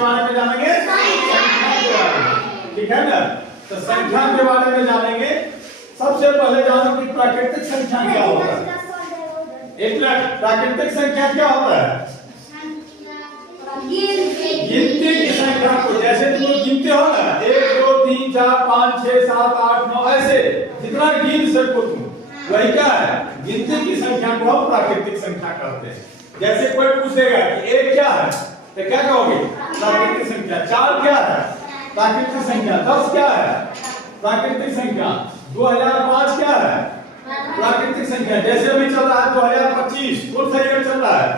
बारे में जानेंगे? संख्या के बारे में, ठीक है ना। तो संख्या के बारे में जानेंगे। सबसे पहले जानो कि प्राकृतिक संख्या क्या होता है। एक प्राकृतिक संख्या क्या होता है? गिनती की संख्या को, जैसे तुम गिनते हो ना 1 2 3 4 5 6 7 8 9 ऐसे जितना गिन सको तुम, वही क्या है? गिनती की संख्या को हम प्राकृतिक संख्या कहते हैं। जैसे कोई पूछेगा कि 1 क्या है, तो क्या कहोगे? प्राकृतिक संख्या। 4 क्या है? प्राकृतिक संख्या। 10 क्या है? प्राकृतिक संख्या। 2005 क्या है? प्राकृतिक संख्या। जैसे अभी चल रहा है 2025, कौन सा ईयर चल रहा है?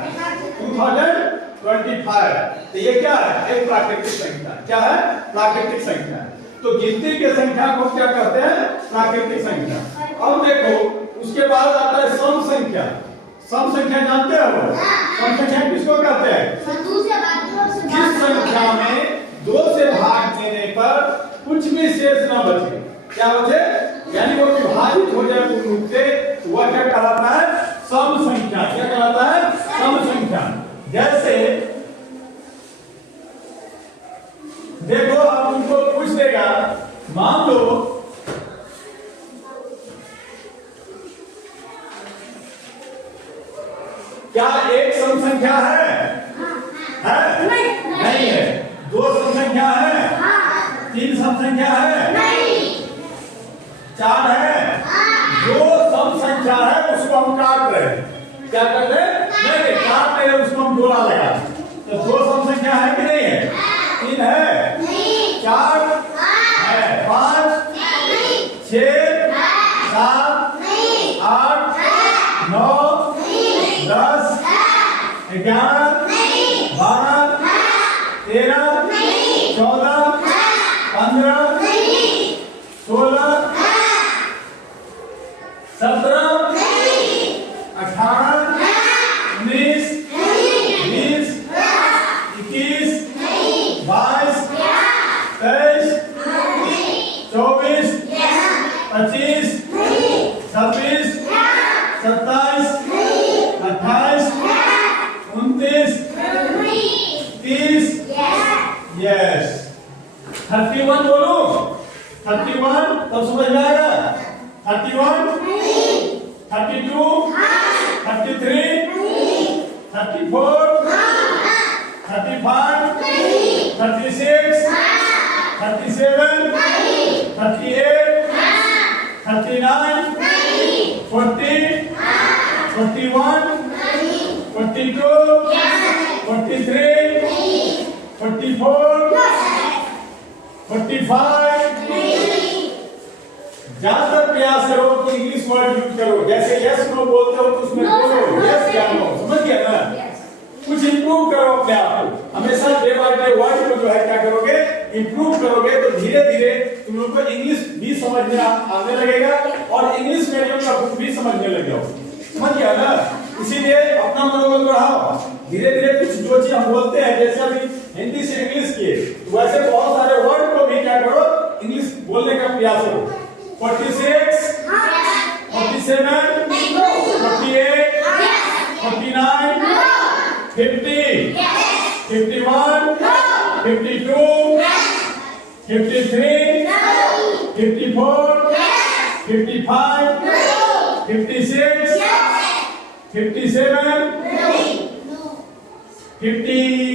2025। तो ये क्या है? एक प्राकृतिक संख्या। क्या है? प्राकृतिक संख्या। तो गिनती के संख्या को क्या कहते हैं? प्राकृतिक संख्या। अब देखो उसके बाद आता है सम संख्या। सम संख्या जानते हो? सम संख्या किसको कहते हैं? जिस संख्या में 2 से भाग देने पर कुछ भी शेष न बचे। क्या बचे? यानी वो विभाजित हो जाए पूर्ण रूप से, वह क्या कहलाता है? सम संख्या। क्या कहलाता है? सम संख्या। जैसे देखो अब तुमको पूछ देगा, मान लो क्या एक सम संख्या है? है? नहीं है। 2 सम संख्या है? 3 सम संख्या है? 4 है? जो सम संख्या है उसको हम काट रहे हैं। क्या कर रहे हैं? नहीं काट रहे हैं, उसको हम जोड़ा लगा। तो 2 सम संख्या है कि नहीं है? 3 है? 4 है? 5 6 7 8 9 10 11 12 13 14 15 16 17 18 19 20 21 22 23 24 25 26 27 28 29 30 यस 31 बोलो 31 तब समझ में आएगा 31 32 33 34 35 36 37 38 39 40 41 42 43 44 45 ज्यादा प्रयास करो तो इंग्लिश वर्ड यूज करो। जैसे यस नो बोलते हो तो उसमें बोलो यस या नो, समझ गया ना। कुछ इंप्रूव करो अपने आप को। हमेशा डे बाय डे वर्ड को जो है क्या करोगे? इंप्रूव करोगे तो धीरे धीरे तुम लोग को इंग्लिश भी समझ में आने लगेगा और इंग्लिश मीडियम का बुक भी समझने लग जाओगे। समझ गया ना। इसीलिए अपना मनोबल बढ़ाओ। धीरे धीरे कुछ जो चीज हम बोलते हैं, जैसे अभी हिंदी से इंग्लिश किए, तो वैसे बहुत सारे वर्ड को भी क्या करो? इंग्लिश बोलने का प्रयास करो। 46 47 48 49 50 51 52 53 54 55 56 57 57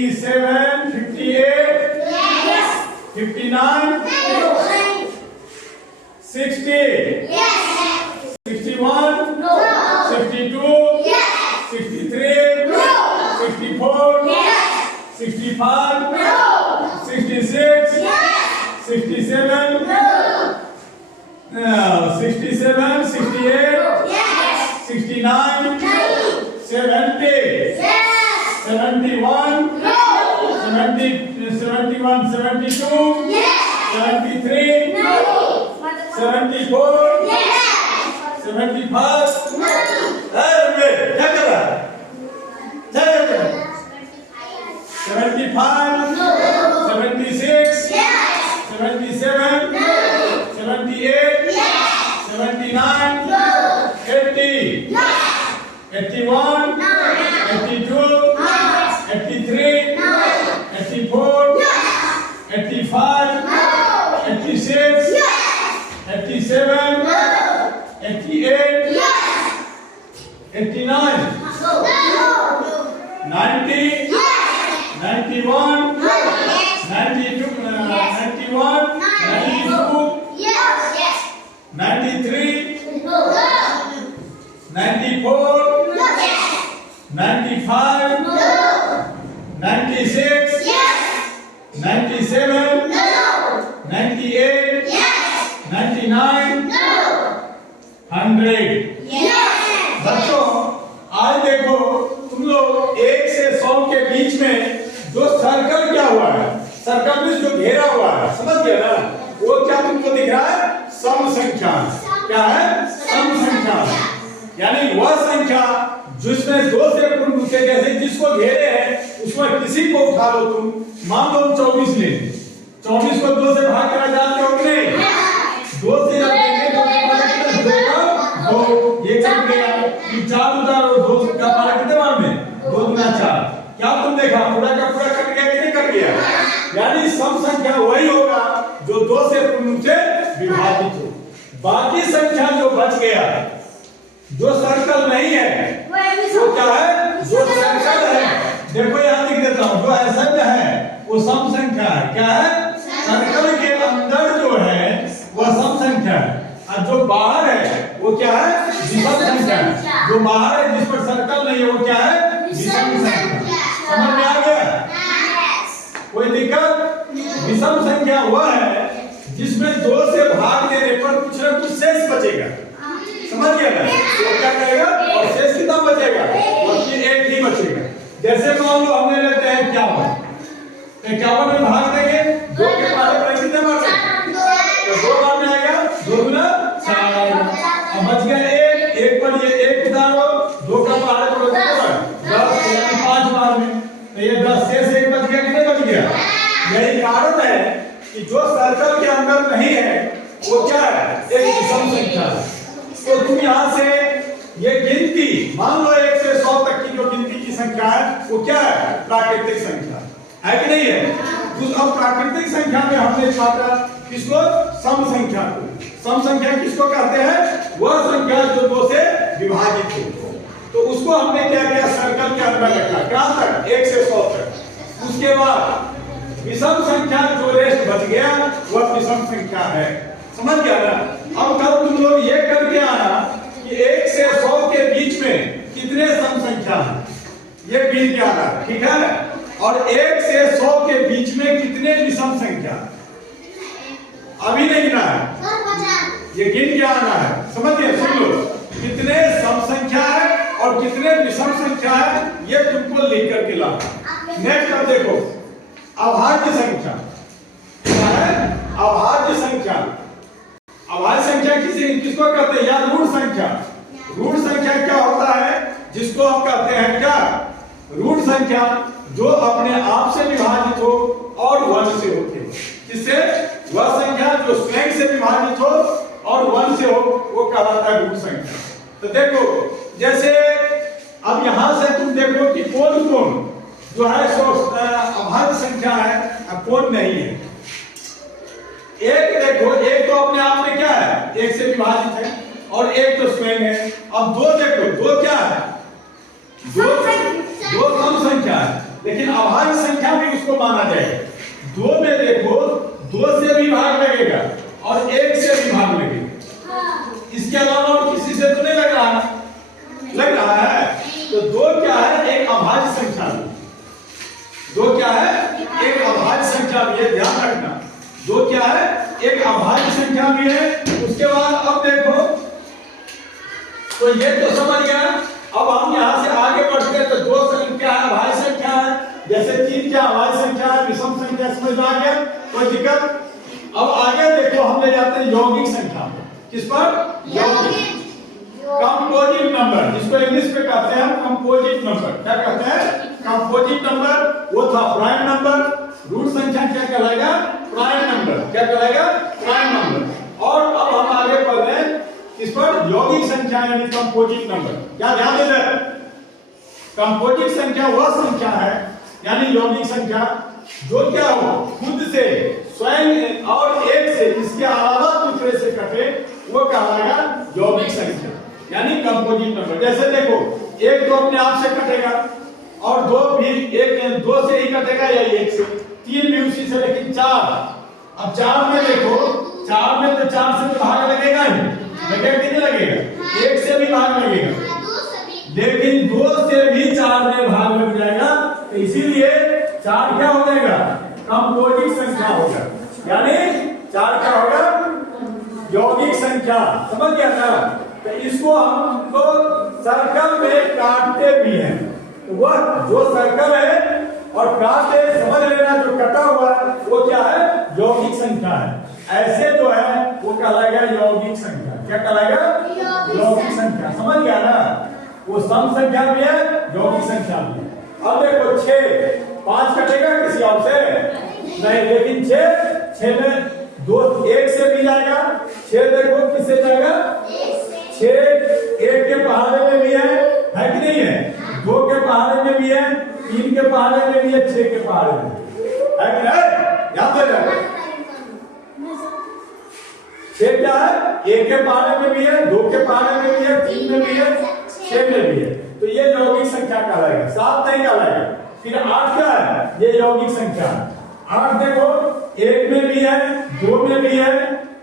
58 59 60 61 62 63 64 65 66 67 67 68 69 70 71 71 72 73 74 75 क्या कर रहा है? 75 76 77 78 79 80 81 82 83 84 89, 90, 91, 92, 91, 92, 93, 94, 95, 96, 97, 98, 99, 100। बच्चों आज देखो तुम लोग 1 से 100 के बीच में जो सर्कल क्या हुआ है, सर्कल में जो घेरा हुआ है, समझ गया ना? वो क्या तुमको दिख रहा है? सम संख्या। क्या है? सम संख्या। यानी वह संख्या जिसमें 2 से पूर्ण रूपे, जैसे जिसको घेरे है उसमें किसी को उठा लो तुम, मान लो 24 ले, 24 को 2 से भाग करा जानते हो कि नहीं? 2 से जब लेंगे तो ये कर गया, 4 उतारो, 2 का पारा कितने बार में? 2 गुना 4। क्या तुम देखा? पूरा का पूरा कट गया कि नहीं कट गया? यानी सम संख्या वही होगा जो 2 से पूर्ण रूप से विभाजित हो। बाकी संख्या जो बच गया, जो सर्कल नहीं है, वो क्या है? जो सर्कल है, देखो यहां लिख देता हूं, जो ऐसा है वो सम संख्या है। क्या है? सर्कल के अंदर जो है वो सम संख्या है, और जो बाहर है वो क्या है? विषम संख्या है। जो बाहर है जिस पर सर्कल नहीं है वो क्या है? विषम संख्या। समझ में आ गया? कोई दिक्कत? विषम संख्या वह है जिसमें 2 से भाग देने पर कुछ ना कुछ शेष बचेगा। समझ गया ना? वो क्या करेगा? और शेष कितना बचेगा? बल्कि 1 ही बचेगा। जैसे मान लो हमने लेते हैं 51, 51 में भाग देंगे, 2 के पारे पर कितने बार? तो 2 बार में आएगा, 2 गुना 4 आएगा। अब बच गया 1 पर, ये 1 उतारो, 2 का पारे पर कितने बार? 10, यानी 5 बार में। तो ये 10 शेष 1 बच गया, कितने बच गया? यही कारण है कि जो सर्कल के अंदर नहीं है वो क्या है? एक विषम संख्या है। तो तुम यहाँ से ये गिनती मान लो 1 से 100 तक की जो गिनती की संख्या है वो क्या है? प्राकृतिक संख्या है कि नहीं है? तो अब प्राकृतिक संख्या में हमने छाटा किसको? सम संख्या को। सम संख्या किसको कहते हैं? वह संख्या जो 2 से विभाजित हो। तो उसको हमने क्या किया? सर्कल के अंदर रखा। कहां तक? 1 से 100 तक। उसके बाद विषम संख्या जो रेस्ट बच गया वह विषम संख्या है। समझ गया ना? अब कल तुम लोग ये करके आना कि 1 से 100 के बीच में कितने सम संख्या हैं, ये गिन के आना, ठीक है? और 1 से 100 के बीच में कितने विषम संख्या, अभी नहीं गिना है, ये गिन के आना है। समझिए? सुन लो, कितने सम संख्या है और कितने विषम संख्या है, ये तुमको लिख करके लाना। नेक्स्ट अब देखो, अभाज्य संख्या। क्या है? अभाज्य संख्या। अभाज्य संख्या किसको कहते हैं? या ऋण संख्या। ऋण संख्या क्या होता है? जिसको हम कहते हैं क्या? ऋण संख्या जो अपने आप से विभाजित हो और 1 से होते। किससे? वह संख्या जो स्वयं से विभाजित हो और 1 से हो, वो कहलाता है ऋण संख्या। तो देखो, जैसे अब यहां से तुम देखो कि कौन कौन जो है सो अभाज्य संख्या है, कौन नहीं है। एक देखो, एक तो अपने आप में क्या है? 1 से विभाजित है, और एक तो स्वयं है। अब 2 देखो, 2 क्या है? 2 सम संख्या है, लेकिन अभाज्य संख्या भी उसको माना जाएगा। 2 में देखो, 2 से भी भाग लगेगा और 1 से भी भाग लगेगा। इसके अलावा और किसी से तो नहीं लग रहा है? लग रहा है। तो 2 क्या है? एक अभाज्य संख्या भी। 2 क्या है? एक अभाज्य संख्या भी है, ध्यान रखना। 2 क्या है? एक अभाज्य संख्या भी है। उसके बाद अब देखो, तो ये तो समझ गया। अब हम यहाँ से आगे बढ़ते हैं, तो 2 संख्या है, अभाज्य संख्या है। जैसे 3 क्या अभाज्य संख्या है, विषम संख्या। समझ में आ गया? कोई दिक्कत? अब आगे देखो, हम ले जाते हैं यौगिक संख्या पर। किस पर? यौगिक। कंपोजिट नंबर, जिसको इंग्लिश में कहते हैं कंपोजिट नंबर। क्या कहते हैं? Composite number. वो था प्राइम नंबर। ऋण संख्या क्या कहलाएगा? Prime number. क्या कहलाएगा? Prime number. और अब हम आगे बढ़ रहे हैं इस पर यौगिक संख्या यानी कंपोजिट नंबर। क्या ध्यान दे रहे? कंपोजिट संख्या वह संख्या है यानी यौगिक संख्या जो क्या हो? खुद से, स्वयं और 1 से, इसके अलावा दूसरे से कटे, वो कहलाएगा यौगिक संख्या। यानी कंपोजिट नंबर। जैसे देखो एक तो अपने आप से कटेगा और दो भी एक दो से ही कटेगा या एक से, तीन भी उसी से, लेकिन चार, अब चार में देखो, चार में तो चार से तो भाग लगेगा ही, लगेगा कि नहीं लगेगा, एक से भी भाग लगेगा, लेकिन दो से भी चार में भाग लग जाएगा, तो इसीलिए चार क्या हो जाएगा, कंपोजिट संख्या होगा। यानी चार क्या होगा, यौगिक संख्या। समझ गया ना? तो इसको हमको सर्कल में काटते भी हैं, तो वह जो सर्कल है और काटे, समझ लेना, जो कटा हुआ है वो क्या है, यौगिक संख्या है। ऐसे जो है वो कहलाएगा यौगिक संख्या। क्या कहलाएगा, यौगिक संख्या। समझ गया ना? वो सम संख्या भी है, यौगिक संख्या भी है। अब देखो 6, 5 कटेगा किसी और से नहीं, लेकिन 6 में दो एक से भी जाएगा, 6 देखो किससे जाएगा, 6 एक के पहाड़े में भी है कि नहीं है, 2 के पहाड़े में भी है, 3 के पहाड़े में भी है, 6 के पहाड़े में है कि नहीं, याद रखना। 6 क्या है, 1 के पहाड़े में भी है, 2 के पहाड़े में भी है, 3 में भी है, 6 में भी है, तो ये यौगिक संख्या कहलाएगा। 7 नहीं कहलाएगा। फिर 8 क्या है, ये यौगिक संख्या। 8 देखो 1 में भी है, 2 में भी है,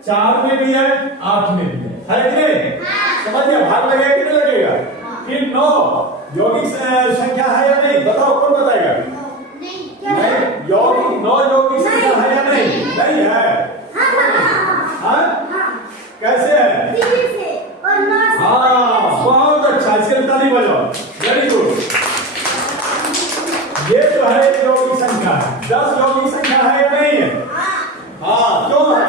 4 में भी है, 8 में भी है कि नहीं? समझ गया, भाग लगेगा कि नहीं लगेगा? फिर 9 यौगिक संख्या है या नहीं, बताओ, कौन बताएगा? नहीं, यौगिक 9 यौगिक संख्या है या नहीं? नहीं है। कैसे है? हाँ, बहुत अच्छा, इसके लिए ताली बजाओ, वेरी गुड। ये जो है यौगिक संख्या है। 10 यौगिक संख्या है या नहीं है? हाँ, क्यों है?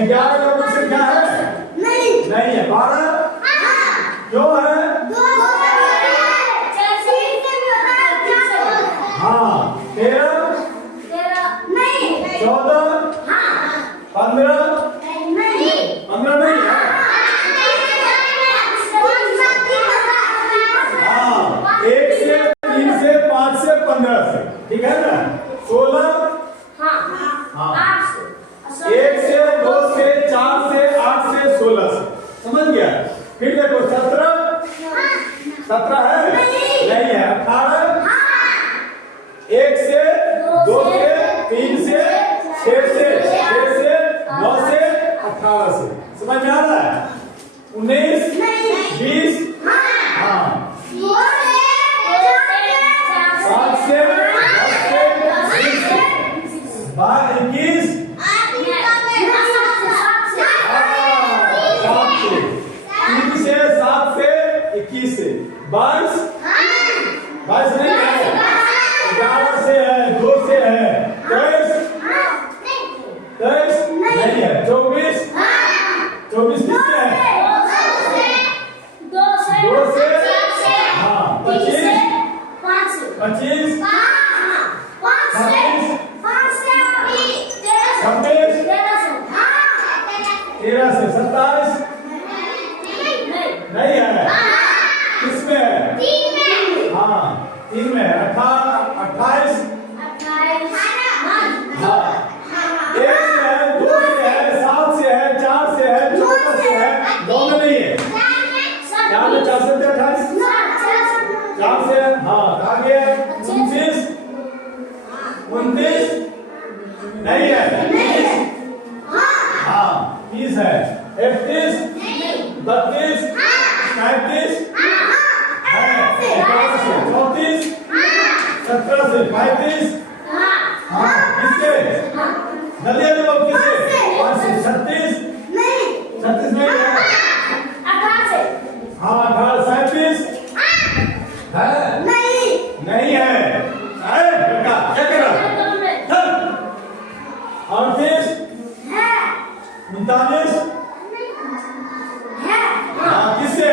11 यौगिक संख्या है? नहीं है। 12 क्यों है? हाँ। 13 14 15 15 नहीं है। हाँ, 1 से 3 से 5 से 15 से, ठीक है ना? 16 हाँ, 1 से 2 से 4 से 8 से 16 से, समझ गया? फिर देखो 17 है? नहीं है। 18 1 से 2 से 3 से 6 से 9 से 18 से, समझ में आ रहा है? 19 20 हाँ, 7 से 10 से 20 से 21 3 से 7 से 21 से 22 नहीं है। 11 से है, 2 से है, 23 नहीं है। 24 किससे है? 2 से हाँ, 25 26 13 से 27 नहीं है। किसमें है? हाँ, 3 में है। 28 हाँ, 1 से है, 2 से है, 7 से है, 4 से है, 14 से है, 9 में नहीं है। 4 में 4 से 28 4 से हाँ, आगे 29 नहीं है। हाँ, 30 है। 31 32 33 है। 11 से 34 17 से 35 हाँ, किससे जल्दी जल्दी बोल, किससे? 5 से 36 नहीं है। हाँ, 18 37 है नहीं है। बेटा क्या कर रहा? 38 39 हाँ, किससे?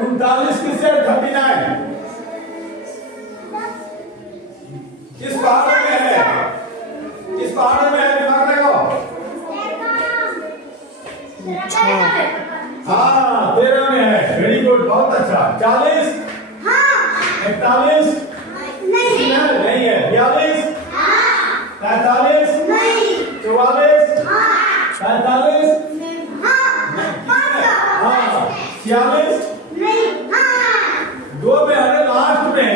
39 किससे? 39 किस पहाड़ में है? किस पहाड़ में है? दिमाग लगाओ। हाँ, 13 में है। वेरी गुड, बहुत अच्छा। 40 41 नहीं है। 43 नहीं 44 हाँ 45 हाँ 46 नहीं हाँ दो में हमें लास्ट में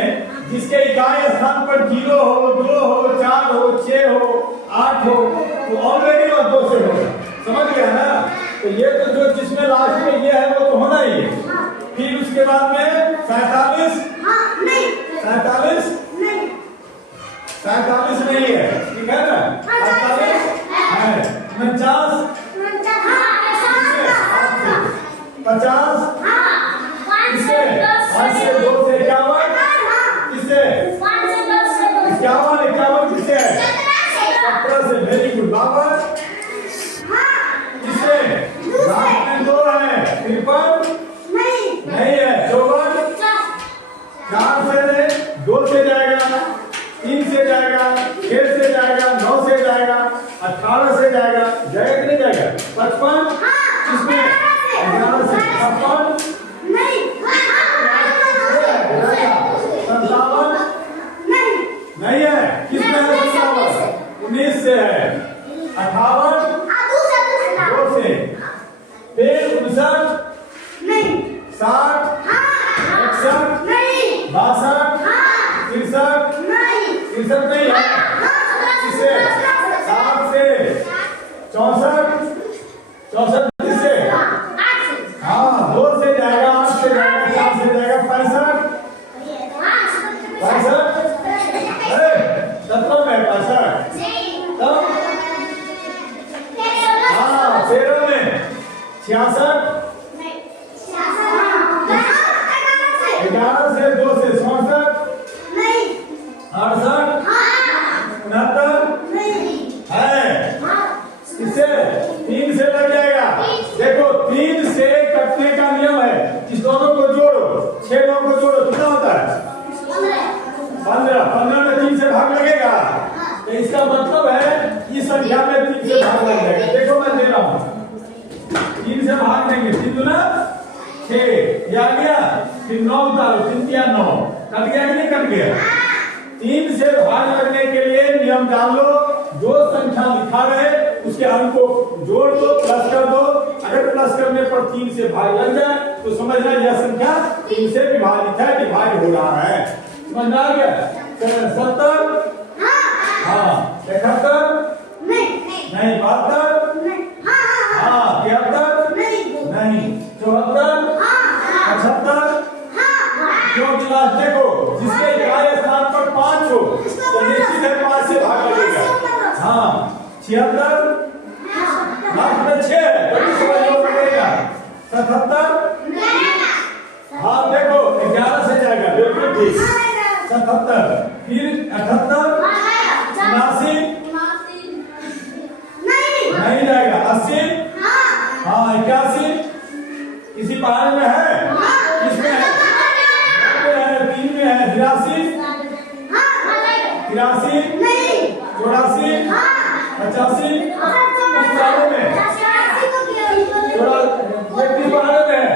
जिसके इकाई स्थान पर 0 हो 2 हो 4 हो 6 हो 8 हो तो ऑलरेडी वो 2 से होगा। समझ गया ना? तो ये तो जो जिसमें लास्ट में ये है वो तो होना ही है। फिर उसके बाद में 47 हाँ नहीं 47 नहीं 47 नहीं है, ठीक है ना? 48 है 49 50 किससे 5 से 2 से 51 किससे 51 51 किससे है 17 से वेरी गुड 52 किससे लास्ट में 2 है 53 नहीं है 54 4 से 2 से जाएगा 3 से जाएगा 6 से जाएगा 9 से जाएगा 18 से जाएगा जाएगा कि नहीं जाएगा 55 किसमें 11 से 56 57 नहीं है किसमें है 57 19 से है 58 2 से फिर 59 60 61 62 63 63 नहीं है किससे 7 से 64 64 किससे हाँ 2 से जाएगा 8 से जाएगा 4 से जाएगा 65 65 17 में 65 तब हाँ 13 में 66 11 से 2 से 67 68 69 है इससे 3 से लग जाएगा। देखो 3 से कटने का नियम है, इस दोनों को जोड़ो 6 लोगों को जोड़ो कितना होता है 15 में 3 से भाग लगेगा तो इसका मतलब है इस संख्या में 3 से भाग लग जाएगा। देखो मैं दे रहा हूँ 3 से भाग देंगे 3 दूना 6 ये आ गया फिर 9 उतारो 3 या 9 कट गया कि नहीं कट गया। 3 से भाग लगने के लिए नियम जान लो, जो संख्या लिखा रहे उसके अंक को जोड़ दो प्लस कर दो, अगर प्लस करने पर 3 से भाग लग जाए तो समझना यह संख्या 3 से विभाजित है, डिवाइड हो रहा है। समझ में आ गया 70 हाँ 71 नहीं 72 हाँ 73 नहीं 74 75 क्योंकि लास्ट देखो जिसके इकाई स्थान पर 5 हो तो निश्चित है 5 से भाग लगेगा। हाँ 76 लास्ट में 6 है तो समझ लगेगा 77 हाँ देखो 11 से जाएगा बिल्कुल ठीक 77 फिर 78 79 नहीं जाएगा 80 हाँ 81 किसी पहाड़ में है किसमें है 3 में है 83 84 85 इस पहाड़ में 33 पहाड़ में है